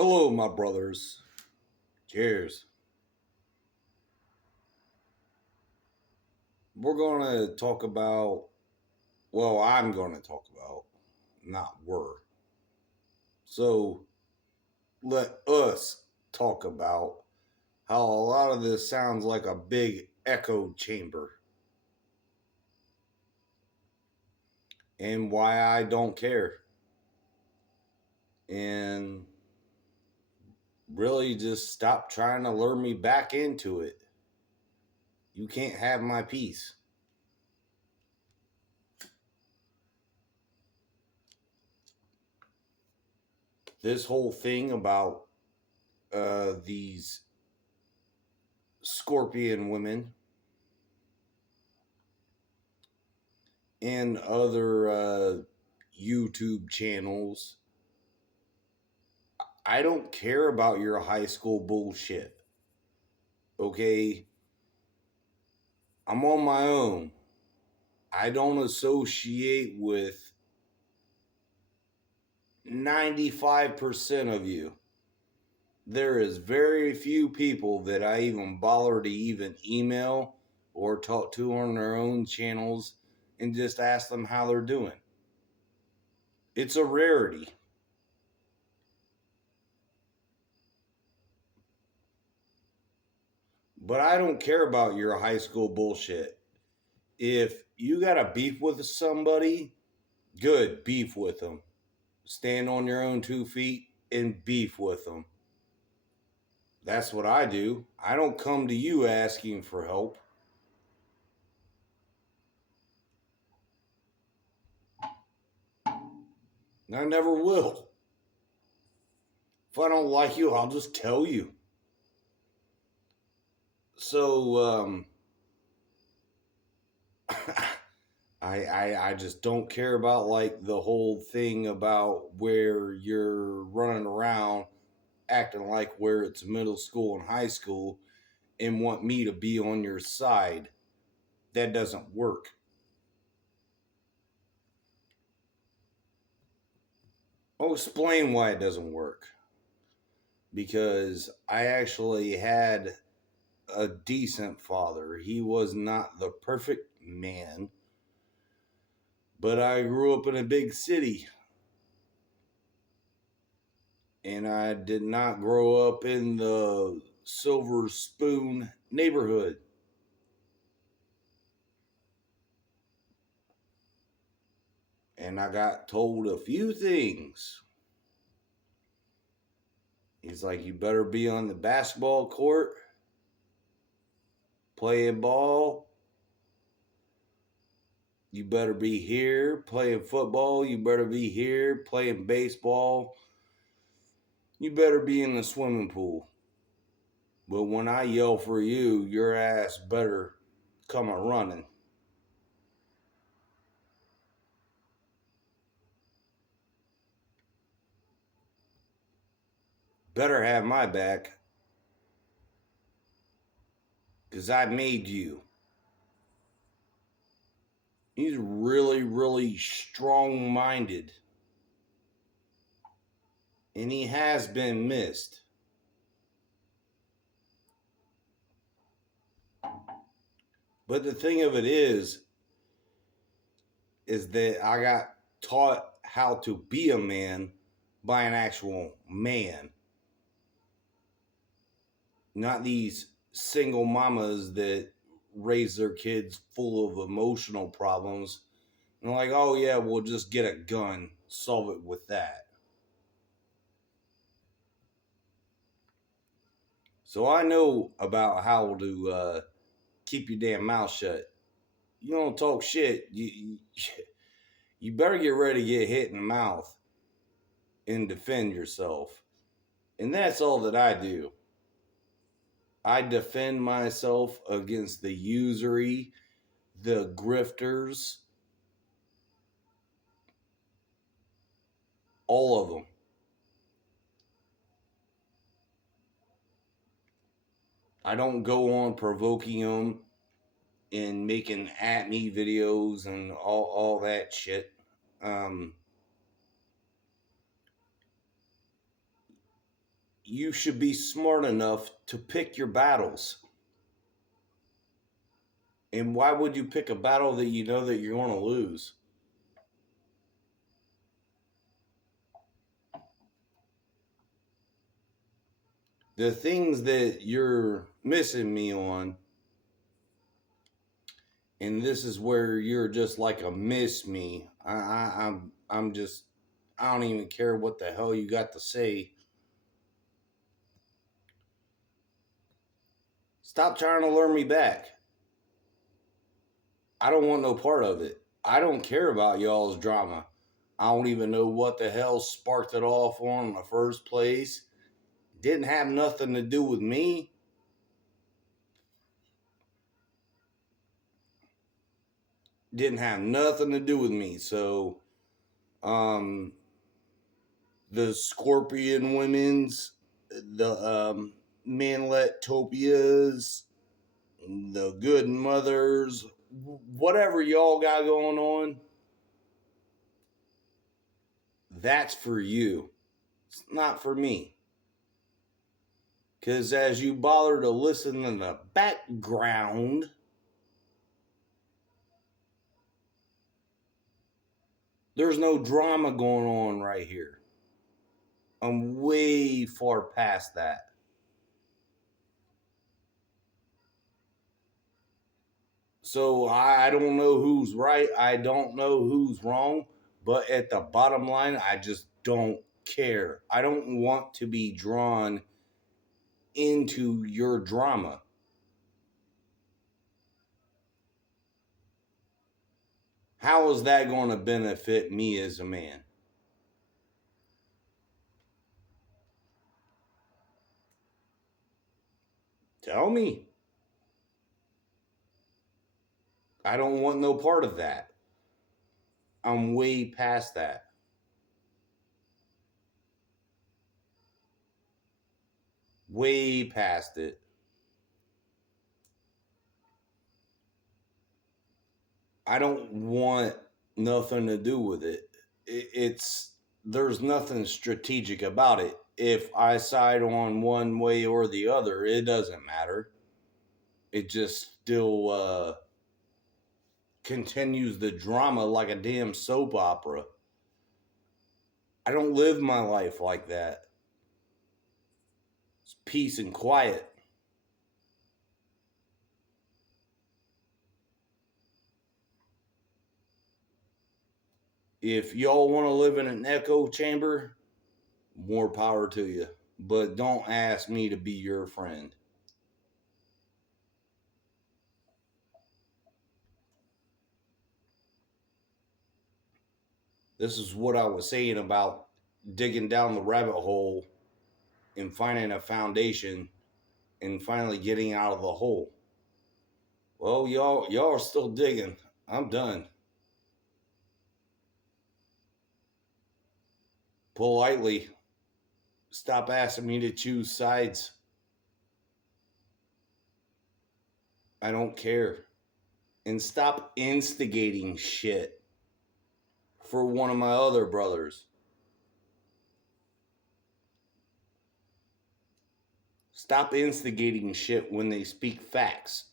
Hello, my brothers. Cheers. We're going to talk about, I'm going to talk about, not we're. So let us talk about how a lot of this sounds like a big echo chamber and why I don't care. And really just stop trying to lure me back into it. You can't have my peace. This whole thing about these scorpion women and other YouTube channels. I don't care about your high school bullshit. Okay? I'm on my own. I don't associate with 95% of you. There is very few people that I even bother to even email or talk to on their own channels and just ask them how they're doing. It's a rarity. But I don't care about your high school bullshit. If you got a beef with somebody, good, beef with them. Stand on your own 2 feet and beef with them. That's what I do. I don't come to you asking for help. And I never will. If I don't like you, I'll just tell you. So, I just don't care about like the whole thing about where you're running around acting like where it's middle school and high school and want me to be on your side. That doesn't work. I'll explain why it doesn't work. Because I actually had a decent father. He was not the perfect man, but I grew up in a big city. And I did not grow up in the Silver Spoon neighborhood. And I got told a few things. He's like, you better be on the basketball court, playing ball. You better be here playing football. You better be here playing baseball. You better be in the swimming pool. But when I yell for you, your ass better come a running. Better have my back. Because I made you. He's really, really strong minded. And he has been missed. But the thing of it is that I got taught how to be a man by an actual man. Not these single mamas that raise their kids full of emotional problems. And like, oh yeah, we'll just get a gun, solve it with that. So I know about how to keep your damn mouth shut. You don't talk shit. You better get ready to get hit in the mouth and defend yourself. And that's all that I do. I defend myself against the usury, the grifters, all of them. I don't go on provoking them and making at me videos and all that shit. Um, you should be smart enough to pick your battles. And why would you pick a battle that you know that you're going to lose? The things that you're missing me on, and this is where you're just like a miss me. I'm just, I don't even care what the hell you got to say. Stop trying to lure me back. I don't want no part of it. I don't care about y'all's drama. I don't even know what the hell sparked it off on in the first place. Didn't have nothing to do with me. Didn't have nothing to do with me. So, the Scorpion women's, the Manlet Topias, the Good Mothers, whatever y'all got going on, that's for you. It's not for me. Because as you bother to listen in the background, there's no drama going on right here. I'm way far past that. So I don't know who's right. I don't know who's wrong. But at the bottom line, I just don't care. I don't want to be drawn into your drama. How is that going to benefit me as a man? Tell me. I don't want no part of that. I'm way past that. Way past it. I don't want nothing to do with it. It's there's nothing strategic about it. If I side on one way or the other, it doesn't matter. It just still continues the drama like a damn soap opera. I don't live my life like that. It's peace and quiet. If y'all want to live in an echo chamber, more power to you. But don't ask me to be your friend. This is what I was saying about digging down the rabbit hole and finding a foundation and finally getting out of the hole. Well, y'all are still digging. I'm done. Politely, stop asking me to choose sides. I don't care. And stop instigating shit for one of my other brothers. Stop instigating shit when they speak facts.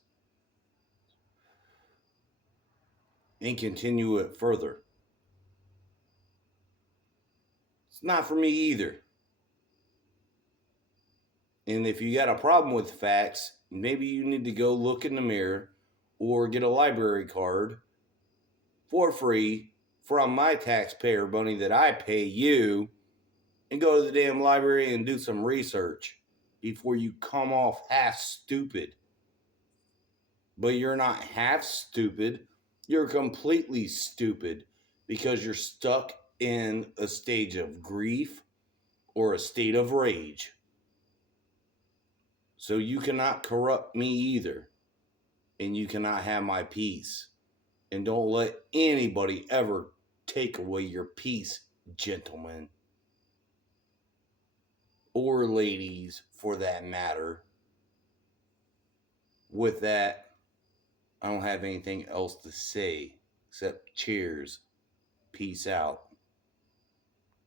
And continue it further. It's not for me either. And if you got a problem with facts, maybe you need to go look in the mirror or get a library card for free from my taxpayer money that I pay you and go to the damn library and do some research before you come off half stupid. But you're not half stupid, you're completely stupid because you're stuck in a stage of grief or a state of rage. So you cannot corrupt me either. And you cannot have my peace. And don't let anybody ever take away your peace, gentlemen. Or ladies, for that matter. With that, I don't have anything else to say except cheers. Peace out.